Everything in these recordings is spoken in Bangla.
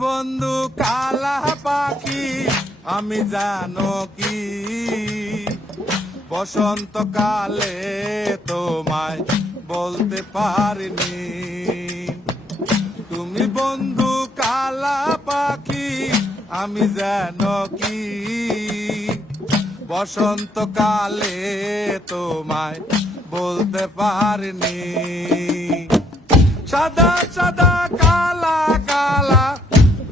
বন্ধু কালা পাখি আমি জানো কি বসন্তকালে তোমায় বলতে পারিনি। তুমি বন্ধু কালা পাখি আমি জানো কি বসন্তকালে তোমায় বলতে পারিনি। সাদা সাদা কালা কালা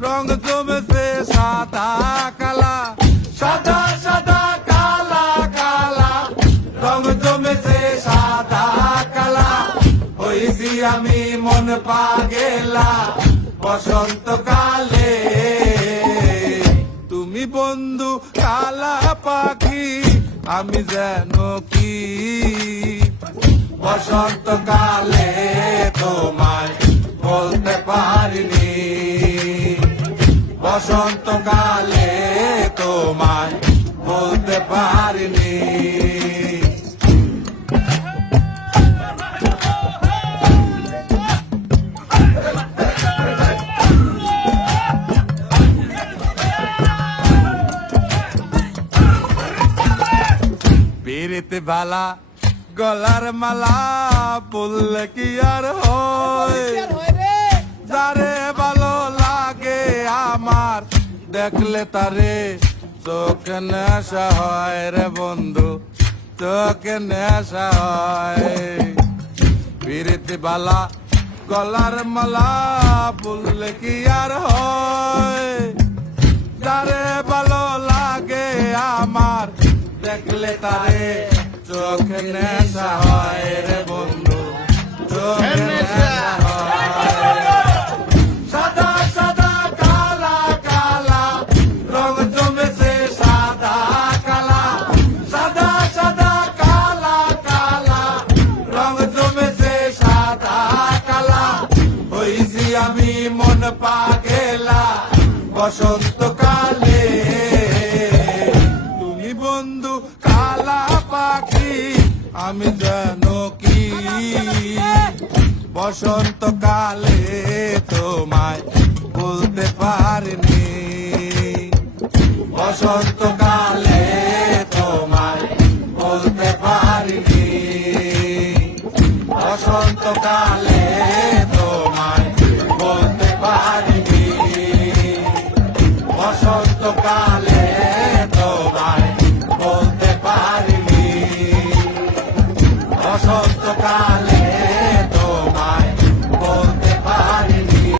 রং জমেছে সাদা কালা, সাদা সাদা কালা কালা রং জমেছে সাদা কালা। হইছি আমি মন পাগেলা বসন্তকালে। তুমি বন্ধু কালা পাখি আমি জানো কি বসন্তকালে তোমায় বলতে পারিনি। বসন্তকালে তোমায় বলতে পারিনি। পিরিত বালা গলার মালা বললে কি আর হয়, যারে ভালো লাগে আমার দেখলে তারে চোখে নেশা হয় রে বন্ধু, চোখে নেশা হয়। পিরিতি বালা গলার মালা বললে কি আর হয়, যারে ভালো লাগে আমার দেখলে তারে চোখে নেশা হয় রে বন্ধু, চোখে নেশা হয়। সাদা সাদা কালা কালা রং জমেছে সাদা কালা, সাদা সাদা কালা কালা রং জমেছে সাদা কালা। হইছি আমি মন পাগেলা বসন্তকালে। তুমি বন্ধু কালা পাখি আমি জানো কি বসন্তকালে তোমায় বলতে পারিনি। বসন্তকালে তোমায় বলতে পারিনি। বসন্তকালে তোমায় বলতে পারিনি। বসন্তকালে তোমায় বলতে পারিনি। বসন্ত